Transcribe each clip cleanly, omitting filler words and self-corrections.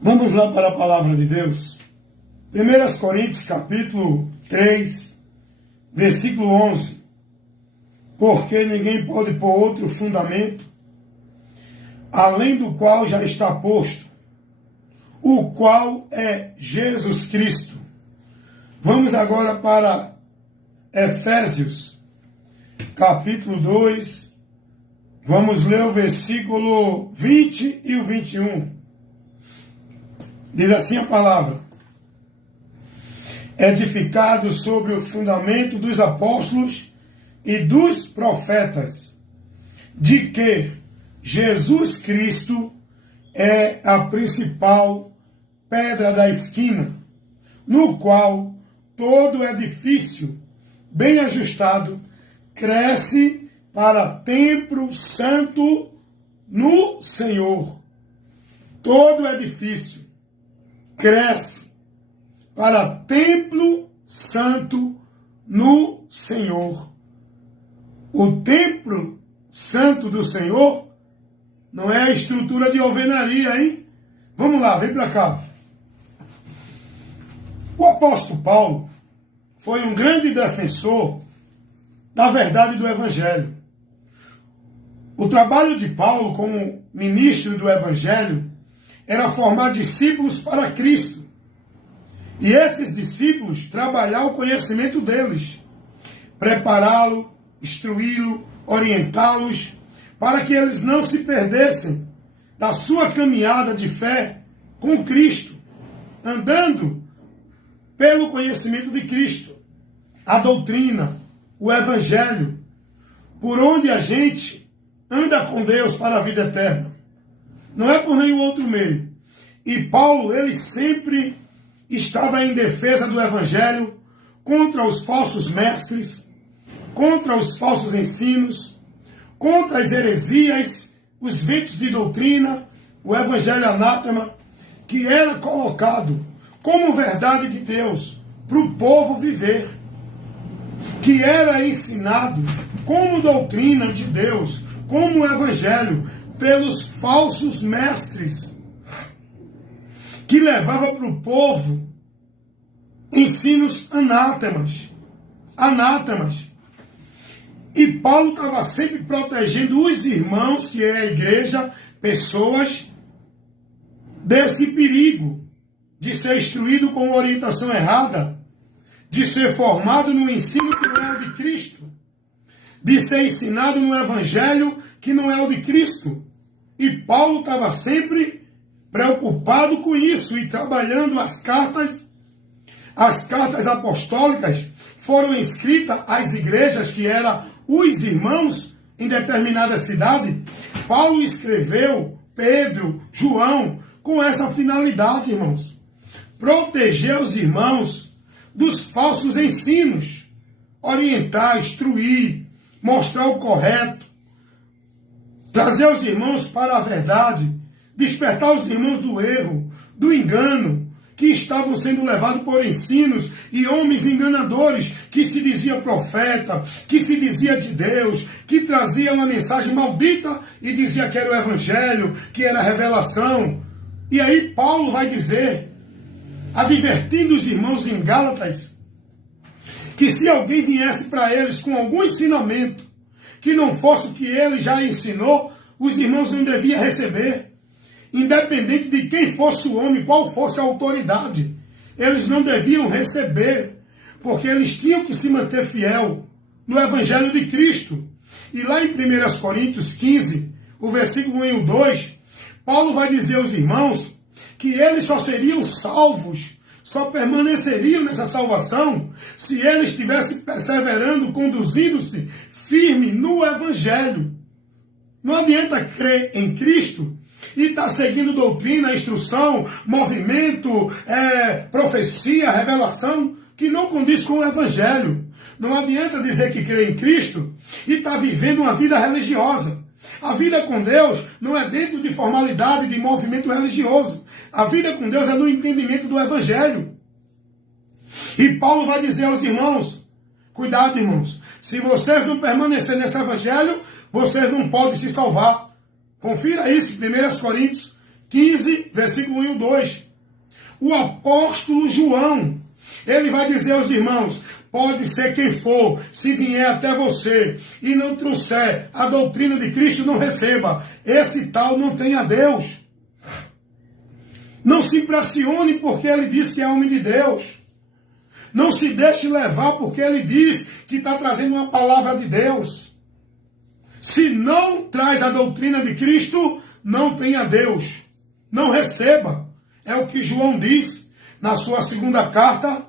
Vamos lá para a palavra de Deus. 1 Coríntios capítulo 3, versículo 11. Porque ninguém pode pôr outro fundamento, além do qual já está posto, o qual é Jesus Cristo. Vamos agora para Efésios capítulo 2, vamos ler o versículo 20 e o 21. Diz assim a palavra: edificado sobre o fundamento dos apóstolos e dos profetas, de que Jesus Cristo é a principal pedra da esquina, no qual todo edifício bem ajustado cresce para templo santo no Senhor. Todo edifício cresce para templo santo no Senhor. O templo santo do Senhor não é a estrutura de alvenaria, hein? Vamos lá, vem para cá. O apóstolo Paulo foi um grande defensor da verdade do Evangelho. O trabalho de Paulo como ministro do Evangelho era formar discípulos para Cristo. E esses discípulos trabalhar o conhecimento deles, prepará-lo, instruí-lo, orientá-los, para que eles não se perdessem da sua caminhada de fé com Cristo, andando pelo conhecimento de Cristo, a doutrina, o Evangelho, por onde a gente anda com Deus para a vida eterna. Não é por nenhum outro meio. E Paulo, ele sempre estava em defesa do Evangelho, contra os falsos mestres, contra os falsos ensinos, contra as heresias, os ventos de doutrina, o Evangelho anátema, que era colocado como verdade de Deus para o povo viver, que era ensinado como doutrina de Deus, como Evangelho, pelos falsos mestres, que levava para o povo ensinos anátemas. E Paulo estava sempre protegendo os irmãos, que é a igreja, pessoas, desse perigo de ser instruído com orientação errada, de ser formado no ensino que não é o de Cristo, de ser ensinado no Evangelho que não é o de Cristo. E Paulo estava sempre preocupado com isso e trabalhando as cartas apostólicas foram escritas às igrejas que eram os irmãos em determinada cidade. Paulo escreveu, Pedro, João, com essa finalidade, irmãos. Proteger os irmãos dos falsos ensinos, orientar, instruir, mostrar o correto, trazer os irmãos para a verdade, despertar os irmãos do erro, do engano, que estavam sendo levados por ensinos e homens enganadores, que se dizia profeta, que se dizia de Deus, que trazia uma mensagem maldita e dizia que era o Evangelho, que era a revelação. E aí Paulo vai dizer, advertindo os irmãos em Gálatas, que se alguém viesse para eles com algum ensinamento que não fosse o que ele já ensinou, os irmãos não deviam receber. Independente de quem fosse o homem, qual fosse a autoridade, eles não deviam receber, porque eles tinham que se manter fiel no Evangelho de Cristo. E lá em 1 Coríntios 15, o versículo 1 e o 2, Paulo vai dizer aos irmãos que eles só seriam salvos, só permaneceriam nessa salvação, se eles estivessem perseverando, conduzindo-se firme no Evangelho. Não adianta crer em Cristo e estar seguindo doutrina, instrução, movimento, profecia, revelação, que não condiz com o Evangelho. Não adianta dizer que crê em Cristo e estar vivendo uma vida religiosa. A vida com Deus não é dentro de formalidade, de movimento religioso. A vida com Deus é no entendimento do Evangelho. E Paulo vai dizer aos irmãos, cuidado, irmãos, se vocês não permanecerem nesse Evangelho, vocês não podem se salvar. Confira isso, 1 Coríntios 15, versículo 1 e 2. O apóstolo João, ele vai dizer aos irmãos: pode ser quem for, se vier até você e não trouxer a doutrina de Cristo, não receba. Esse tal não tem a Deus. Não se impressione porque ele diz que é homem de Deus. Não se deixe levar porque ele diz que está trazendo uma palavra de Deus. Se não traz a doutrina de Cristo, não tem a Deus. Não receba. É o que João diz na sua segunda carta,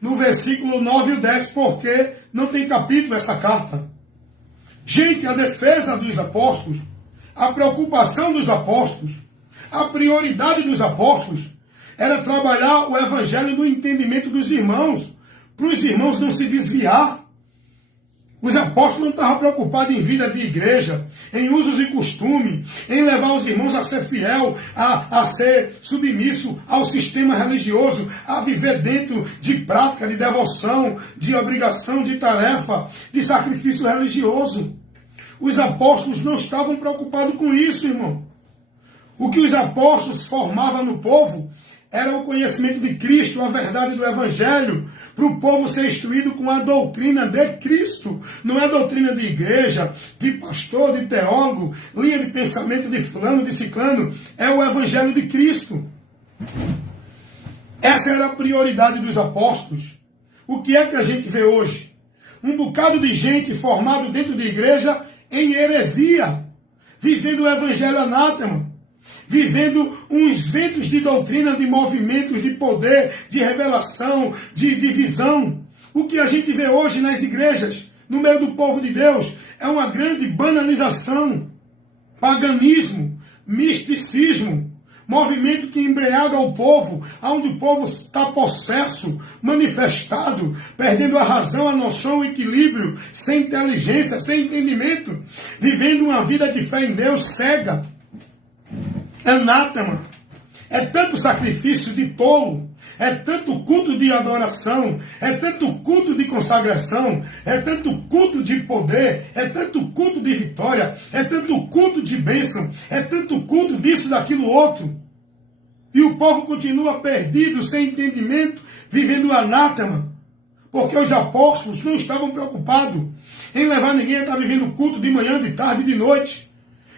no versículo 9 e 10, porque não tem capítulo essa carta. Gente, a defesa dos apóstolos, a preocupação dos apóstolos, a prioridade dos apóstolos era trabalhar o evangelho no entendimento dos irmãos, para os irmãos não se desviar. Os apóstolos não estavam preocupados em vida de igreja, em usos e costumes, em levar os irmãos a ser fiel, a ser submisso ao sistema religioso, a viver dentro de prática, de devoção, de obrigação, de tarefa, de sacrifício religioso. Os apóstolos não estavam preocupados com isso, irmão. O que os apóstolos formavam no povo era o conhecimento de Cristo, a verdade do Evangelho, para o povo ser instruído com a doutrina de Cristo. Não é doutrina de igreja, de pastor, de teólogo, linha de pensamento de fulano, de ciclano. É o Evangelho de Cristo. Essa era a prioridade dos apóstolos. O que é que a gente vê hoje? Um bocado de gente formado dentro de igreja em heresia, vivendo o Evangelho anátema, vivendo uns ventos de doutrina, de movimentos, de poder, de revelação, de visão. O que a gente vê hoje nas igrejas, no meio do povo de Deus, é uma grande banalização, paganismo, misticismo, movimento que embriaga o povo, onde o povo está possesso, manifestado, perdendo a razão, a noção, o equilíbrio, sem inteligência, sem entendimento, vivendo uma vida de fé em Deus cega, anátema. É tanto sacrifício de tolo, é tanto culto de adoração, é tanto culto de consagração, é tanto culto de poder, é tanto culto de vitória, é tanto culto de bênção, é tanto culto disso, daquilo, outro. E o povo continua perdido, sem entendimento, vivendo anátema, porque os apóstolos não estavam preocupados em levar ninguém a estar vivendo culto de manhã, de tarde e de noite,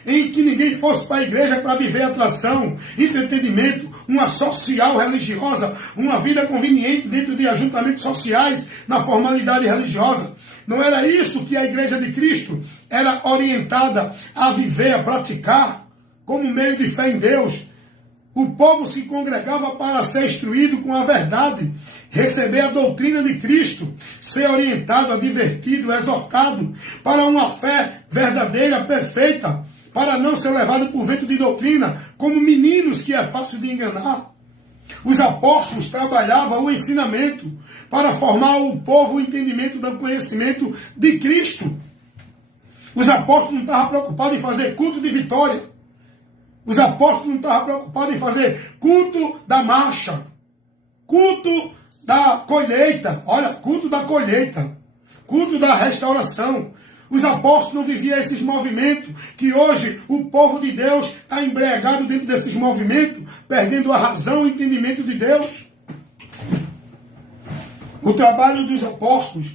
em que ninguém fosse para a igreja para viver atração, entretenimento, uma social religiosa, uma vida conveniente dentro de ajuntamentos sociais, na formalidade religiosa. Não era isso que a igreja de Cristo era orientada a viver, a praticar, como meio de fé em Deus. O povo se congregava para ser instruído com a verdade, receber a doutrina de Cristo, ser orientado, advertido, exortado para uma fé verdadeira, perfeita, para não ser levado por vento de doutrina, como meninos que é fácil de enganar. Os apóstolos trabalhavam o ensinamento para formar o povo o entendimento do conhecimento de Cristo. Os apóstolos não estavam preocupados em fazer culto de vitória. Os apóstolos não estavam preocupados em fazer culto da marcha, culto da colheita. Olha, culto da colheita, culto da restauração. Os apóstolos não viviam esses movimentos, que hoje o povo de Deus está embriagado dentro desses movimentos, perdendo a razão e o entendimento de Deus. O trabalho dos apóstolos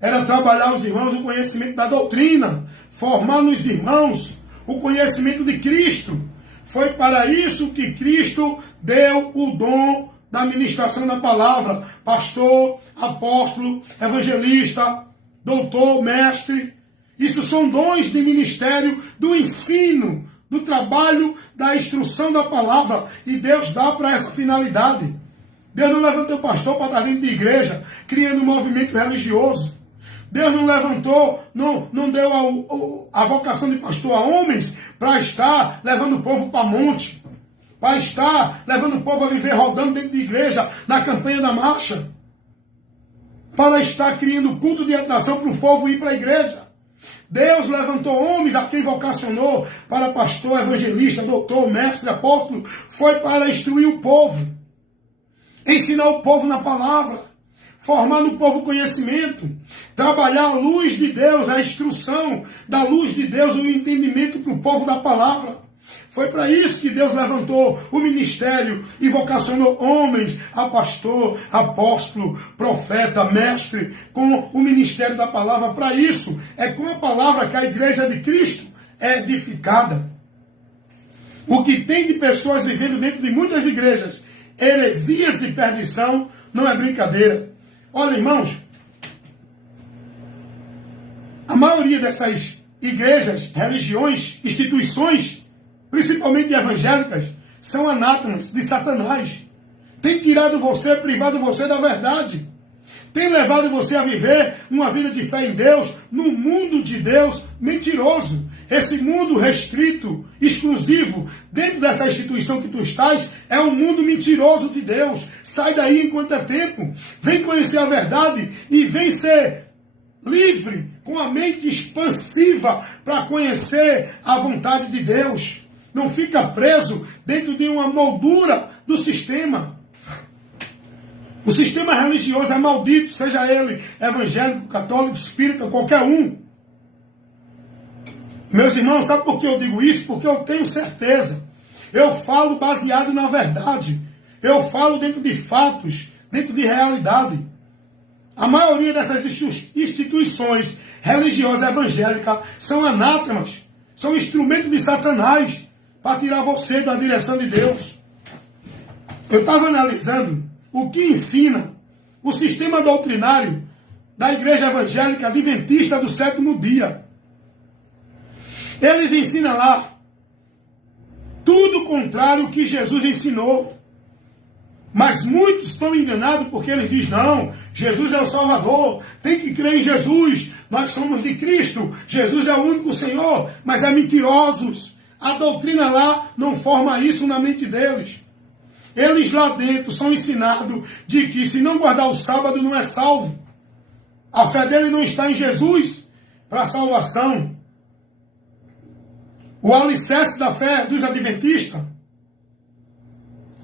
era trabalhar os irmãos o conhecimento da doutrina, formar nos irmãos o conhecimento de Cristo. Foi para isso que Cristo deu o dom da ministração da palavra. Pastor, apóstolo, evangelista, doutor, mestre. Isso são dons de ministério do ensino, do trabalho, da instrução da palavra. E Deus dá para essa finalidade. Deus não levantou pastor para estar dentro de igreja, criando um movimento religioso. Deus não levantou, não deu a vocação de pastor a homens para estar levando o povo para monte, para estar levando o povo a viver rodando dentro de igreja na campanha da marcha, para estar criando culto de atração para o povo ir para a igreja. Deus levantou homens a quem vocacionou para pastor, evangelista, doutor, mestre, apóstolo, foi para instruir o povo, ensinar o povo na palavra, formar no povo conhecimento, trabalhar a luz de Deus, a instrução da luz de Deus, o entendimento para o povo da palavra, Foi para isso que Deus levantou o ministério e vocacionou homens a pastor, apóstolo, profeta, mestre, com o ministério da palavra. Para isso, é com a palavra que a igreja de Cristo é edificada. O que tem de pessoas vivendo dentro de muitas igrejas, heresias de perdição, não é brincadeira. Olha, irmãos, a maioria dessas igrejas, religiões, instituições, principalmente evangélicas, são anátemas de Satanás. Tem tirado você, privado você da verdade. Tem levado você a viver uma vida de fé em Deus, num mundo de Deus mentiroso. Esse mundo restrito, exclusivo, dentro dessa instituição que tu estás, é um mundo mentiroso de Deus. Sai daí enquanto é tempo. Vem conhecer a verdade e vem ser livre, com a mente expansiva para conhecer a vontade de Deus. Não fica preso dentro de uma moldura do sistema. O sistema religioso é maldito, seja ele evangélico, católico, espírita, qualquer um. Meus irmãos, sabe por que eu digo isso? Porque eu tenho certeza. Eu falo baseado na verdade. Eu falo dentro de fatos, dentro de realidade. A maioria dessas instituições religiosas evangélicas são anátemas, são instrumentos de Satanás para tirar você da direção de Deus. Eu estava analisando o que ensina o sistema doutrinário da Igreja Evangélica Adventista do Sétimo Dia. Eles ensinam lá tudo contrário ao que Jesus ensinou. Mas muitos estão enganados porque eles dizem, não, Jesus é o Salvador, tem que crer em Jesus, nós somos de Cristo, Jesus é o único Senhor, mas é mentirosos. A doutrina lá não forma isso na mente deles. Eles lá dentro são ensinados de que se não guardar o sábado não é salvo. A fé dele não está em Jesus para a salvação. O alicerce da fé dos adventistas,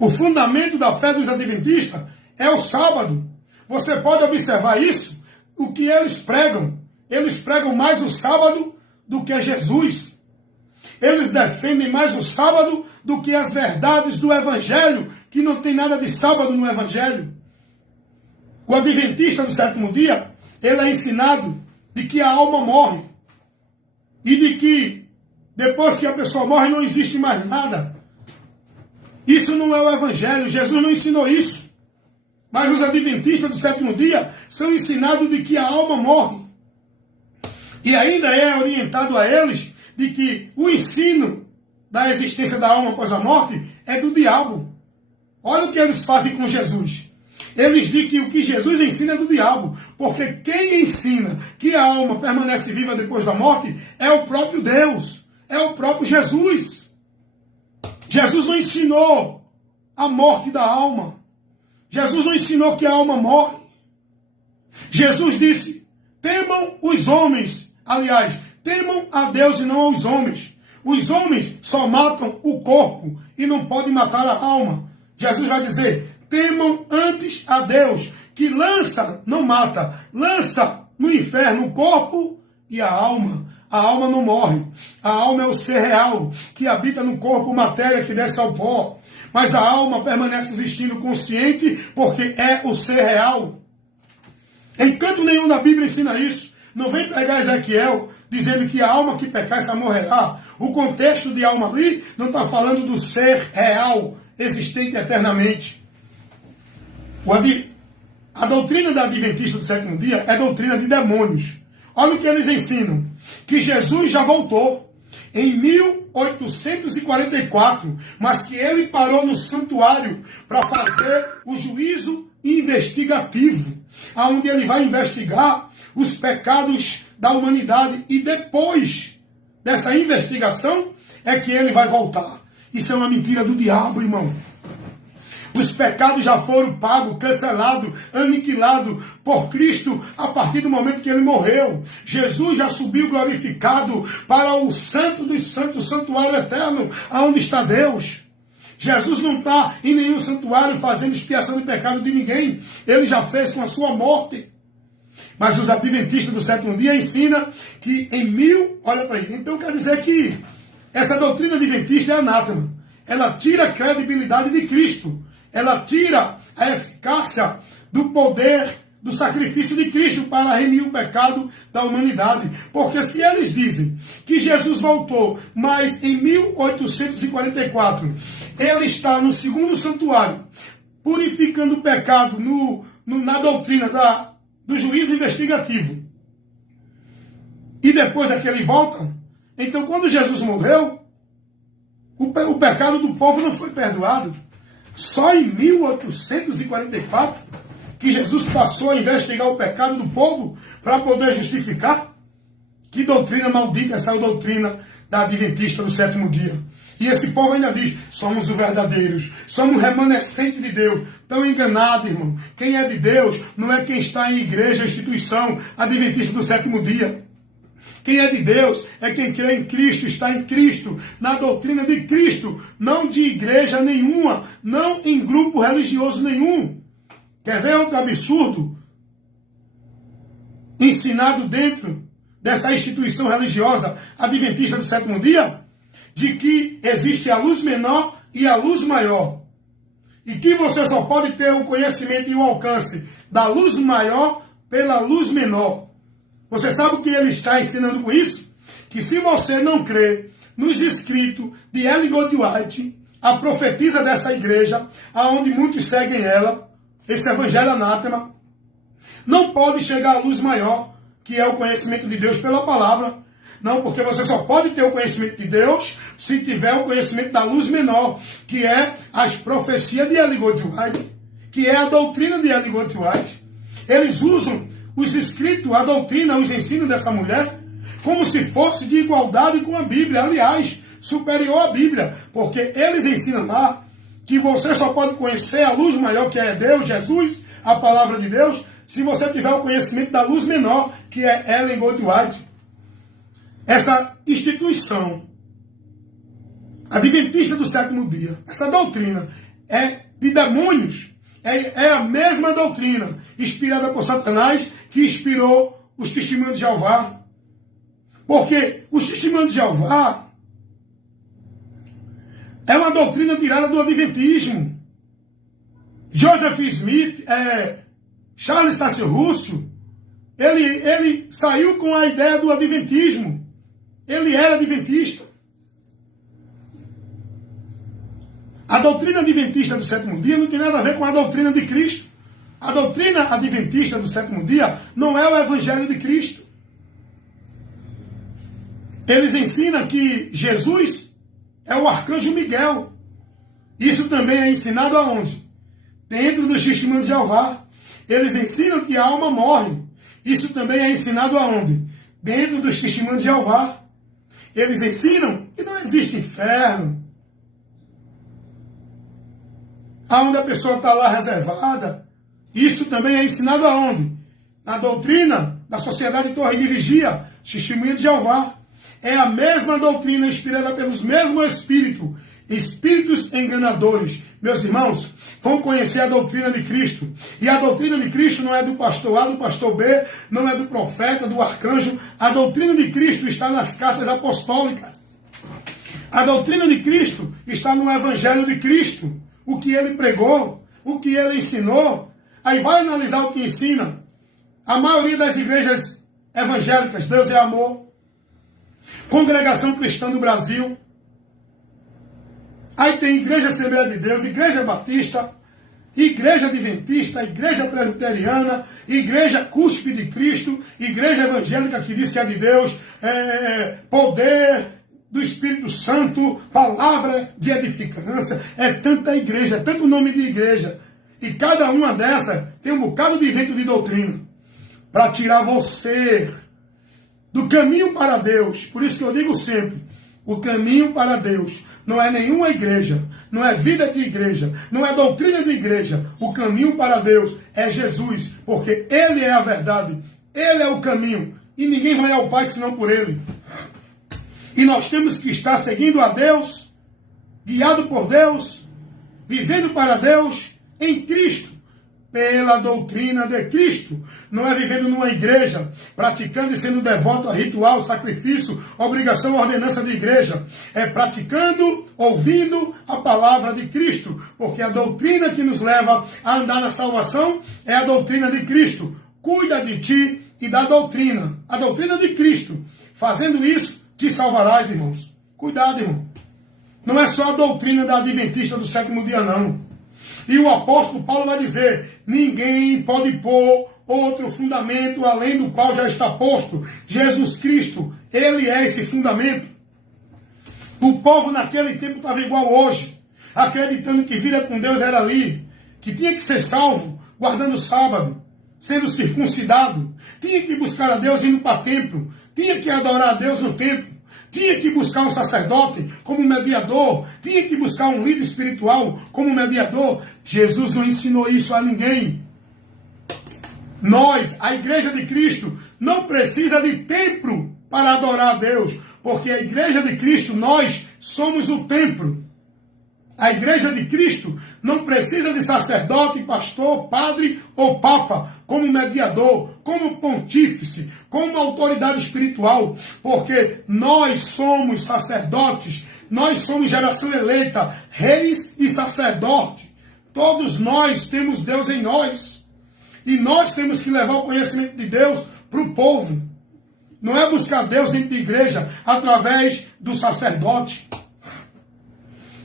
o fundamento da fé dos adventistas é o sábado. Você pode observar isso, o que eles pregam. Eles pregam mais o sábado do que Jesus. Eles defendem mais o sábado do que as verdades do Evangelho, que não tem nada de sábado no Evangelho. O adventista do sétimo dia, ele é ensinado de que a alma morre. E de que depois que a pessoa morre não existe mais nada. Isso não é o Evangelho, Jesus não ensinou isso. Mas os adventistas do sétimo dia são ensinados de que a alma morre. E ainda é orientado a eles de que o ensino da existência da alma após a morte é do diabo. Olha o que eles fazem com Jesus. Eles dizem que o que Jesus ensina é do diabo. Porque quem ensina que a alma permanece viva depois da morte é o próprio Deus. É o próprio Jesus. Jesus não ensinou a morte da alma. Jesus não ensinou que a alma morre. Jesus disse, temam os homens. Aliás, temam a Deus e não aos homens. Os homens só matam o corpo e não podem matar a alma. Jesus vai dizer, temam antes a Deus, que lança, não mata, lança no inferno o corpo e a alma. A alma não morre. A alma é o ser real, que habita no corpo matéria que desce ao pó. Mas a alma permanece existindo consciente, porque é o ser real. Em canto nenhum da Bíblia ensina isso. Não vem pegar Ezequiel dizendo que a alma que pecar, essa morrerá. O contexto de alma ali não está falando do ser real, existente eternamente. A doutrina da Adventista do sétimo dia é doutrina de demônios. Olha o que eles ensinam. Que Jesus já voltou em 1844, mas que ele parou no santuário para fazer o juízo investigativo, onde ele vai investigar os pecados da humanidade e depois dessa investigação é que ele vai voltar. Isso é uma mentira do diabo, irmão. Os pecados já foram pagos, cancelados, aniquilados por Cristo a partir do momento que ele morreu. Jesus já subiu glorificado para o santo dos santos, o santuário eterno, aonde está Deus. Jesus não está em nenhum santuário fazendo expiação de pecado de ninguém. Ele já fez com a sua morte. Mas os adventistas do sétimo dia ensinam que olha para aí, então quer dizer que Essa doutrina adventista é anátema. Ela tira a credibilidade de Cristo. Ela tira a eficácia do poder do sacrifício de Cristo para remir o pecado da humanidade. Porque se eles dizem que Jesus voltou, mas em 1844 ele está no segundo santuário, purificando o pecado na doutrina do juízo investigativo, e depois é que ele volta, então quando Jesus morreu, o pecado do povo não foi perdoado. Só em 1844 que Jesus passou a investigar o pecado do povo para poder justificar. Que doutrina maldita essa doutrina da adventista do sétimo dia. E esse povo ainda diz, somos os verdadeiros, somos remanescentes de Deus. Estão enganados, irmão. Quem é de Deus não é quem está em igreja, instituição adventista do sétimo dia. Quem é de Deus é quem crê em Cristo, está em Cristo, na doutrina de Cristo, não de igreja nenhuma, não em grupo religioso nenhum. Quer ver outro absurdo ensinado dentro dessa instituição religiosa adventista do sétimo dia? De que existe a luz menor e a luz maior. E que você só pode ter o conhecimento e o alcance da luz maior pela luz menor. Você sabe o que ele está ensinando com isso? Que se você não crê nos escritos de Ellen G. White, a profetisa dessa igreja, aonde muitos seguem ela, esse evangelho anátema, não pode chegar à luz maior, que é o conhecimento de Deus pela palavra. Não, porque você só pode ter o conhecimento de Deus se tiver o conhecimento da luz menor, que é as profecias de Ellen G. White, que é a doutrina de Ellen G. White. Eles usam os escritos, a doutrina, os ensinos dessa mulher, como se fosse de igualdade com a Bíblia. Aliás, superior à Bíblia, porque eles ensinam lá que você só pode conhecer a luz maior, que é Deus, Jesus, a palavra de Deus, se você tiver o conhecimento da luz menor, que é Ellen G. White. Essa instituição adventista do sétimo dia, essa doutrina é de demônios, é a mesma doutrina inspirada por Satanás que inspirou os testemunhos de Jeová. Porque os testemunhos de Jeová é uma doutrina tirada do adventismo. Joseph Smith, Charles Taze Russell, ele saiu com a ideia do adventismo. Ele era adventista. A doutrina adventista do sétimo dia não tem nada a ver com a doutrina de Cristo. A doutrina adventista do sétimo dia não é o evangelho de Cristo. Eles ensinam que Jesus é o arcanjo Miguel. Isso também é ensinado aonde? Dentro dos testemunhos de Jeová. Eles ensinam que a alma morre. Isso também é ensinado aonde? Dentro dos testemunhos de Jeová. Eles ensinam que não existe inferno, aonde a pessoa está lá reservada. Isso também é ensinado aonde? Na doutrina da Sociedade Torre de Vigia, Testemunha de Jeová. É a mesma doutrina inspirada pelos mesmos espíritos enganadores. Meus irmãos, vão conhecer a doutrina de Cristo. E a doutrina de Cristo não é do pastor A, do pastor B, não é do profeta, do arcanjo. A doutrina de Cristo está nas cartas apostólicas. A doutrina de Cristo está no evangelho de Cristo. O que ele pregou, o que ele ensinou. Aí vai analisar o que ensina. A maioria das igrejas evangélicas, Deus é amor. Congregação Cristã do Brasil. Aí tem Igreja Assembleia de Deus, Igreja Batista, Igreja Adventista, Igreja Presbiteriana, Igreja Cúspide de Cristo, Igreja Evangélica que diz que é de Deus, poder do Espírito Santo, palavra de edificância. É tanta igreja, é tanto nome de igreja. E cada uma dessas tem um bocado de vento de doutrina para tirar você do caminho para Deus. Por isso que eu digo sempre, o caminho para Deus não é nenhuma igreja, não é vida de igreja, não é doutrina de igreja. O caminho para Deus é Jesus, porque Ele é a verdade, Ele é o caminho, e ninguém vai ao Pai senão por Ele. E nós temos que estar seguindo a Deus, guiado por Deus, vivendo para Deus, em Cristo, pela doutrina de Cristo. Não é vivendo numa igreja, praticando e sendo devoto a ritual, sacrifício, obrigação, ordenança de igreja. É praticando, ouvindo a palavra de Cristo. Porque a doutrina que nos leva a andar na salvação é a doutrina de Cristo. Cuida de ti e da doutrina. A doutrina de Cristo. Fazendo isso, te salvarás, irmãos. Cuidado, irmão. Não é só a doutrina da Adventista do sétimo dia, não. E o apóstolo Paulo vai dizer, ninguém pode pôr outro fundamento além do qual já está posto. Jesus Cristo, ele é esse fundamento. O povo naquele tempo estava igual hoje, acreditando que vida com Deus era ali, que tinha que ser salvo, guardando o sábado, sendo circuncidado, tinha que buscar a Deus indo para o templo, tinha que adorar a Deus no templo, tinha que buscar um sacerdote como mediador, tinha que buscar um líder espiritual como mediador. Jesus não ensinou isso a ninguém. Nós, a igreja de Cristo, não precisa de templo para adorar a Deus, porque a igreja de Cristo, nós somos o templo. A igreja de Cristo não precisa de sacerdote, pastor, padre ou papa como mediador, como pontífice, como autoridade espiritual, porque nós somos sacerdotes, nós somos geração eleita, reis e sacerdotes. Todos nós temos Deus em nós. E nós temos que levar o conhecimento de Deus para o povo. Não é buscar Deus dentro da igreja através do sacerdote.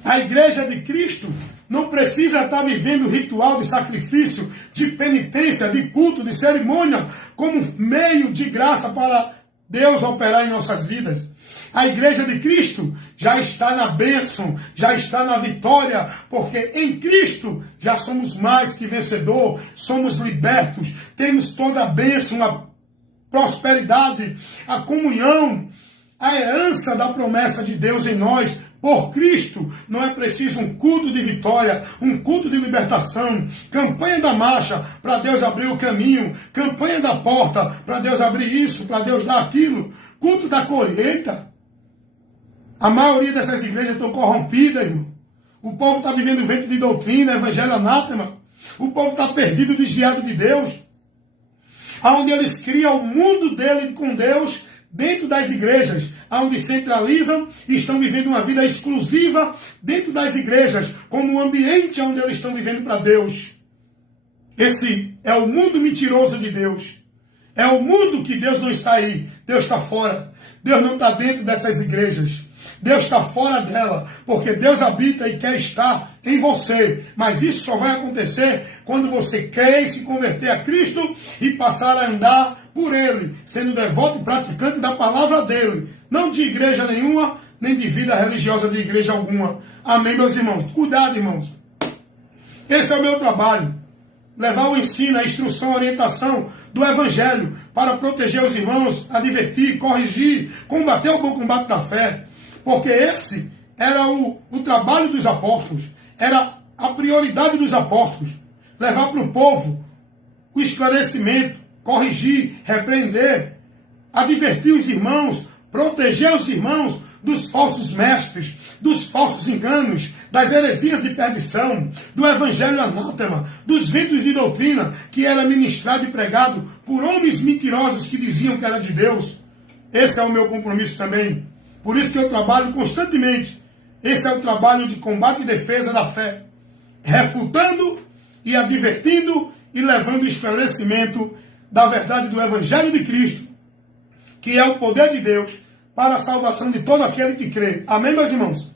A igreja de Cristo não precisa estar vivendo ritual de sacrifício, de penitência, de culto, de cerimônia, como meio de graça para Deus operar em nossas vidas. A igreja de Cristo já está na bênção, já está na vitória, porque em Cristo já somos mais que vencedor, somos libertos, temos toda a bênção, a prosperidade, a comunhão, a herança da promessa de Deus em nós. Por Cristo, não é preciso um culto de vitória, um culto de libertação, campanha da marcha para Deus abrir o caminho, campanha da porta para Deus abrir isso, para Deus dar aquilo, culto da colheita. A maioria dessas igrejas estão corrompidas, irmão. O povo está vivendo vento de doutrina, evangelho anátema. O povo está perdido, desviado de Deus. Onde eles criam o mundo dele com Deus dentro das igrejas, onde centralizam e estão vivendo uma vida exclusiva dentro das igrejas, como um ambiente onde eles estão vivendo para Deus. Esse é o mundo mentiroso de Deus. É o mundo que Deus não está aí, Deus está fora. Deus não está dentro dessas igrejas. Deus está fora dela, porque Deus habita e quer estar em você. Mas isso só vai acontecer quando você quer se converter a Cristo e passar a andar por Ele, sendo devoto e praticante da palavra dEle. Não de igreja nenhuma, nem de vida religiosa de igreja alguma. Amém, meus irmãos? Cuidado, irmãos. Esse é o meu trabalho. Levar o ensino, a instrução, a orientação do Evangelho para proteger os irmãos, advertir, corrigir, combater o bom combate da fé. Porque esse era o trabalho dos apóstolos, era a prioridade dos apóstolos. Levar para o povo o esclarecimento, corrigir, repreender, advertir os irmãos, proteger os irmãos dos falsos mestres, dos falsos enganos, das heresias de perdição, do evangelho anátema, dos ventos de doutrina que era ministrado e pregado por homens mentirosos que diziam que era de Deus. Esse é o meu compromisso também. Por isso que eu trabalho constantemente. Esse é o trabalho de combate e defesa da fé. Refutando e advertindo e levando esclarecimento da verdade do Evangelho de Cristo, que é o poder de Deus para a salvação de todo aquele que crê. Amém, meus irmãos?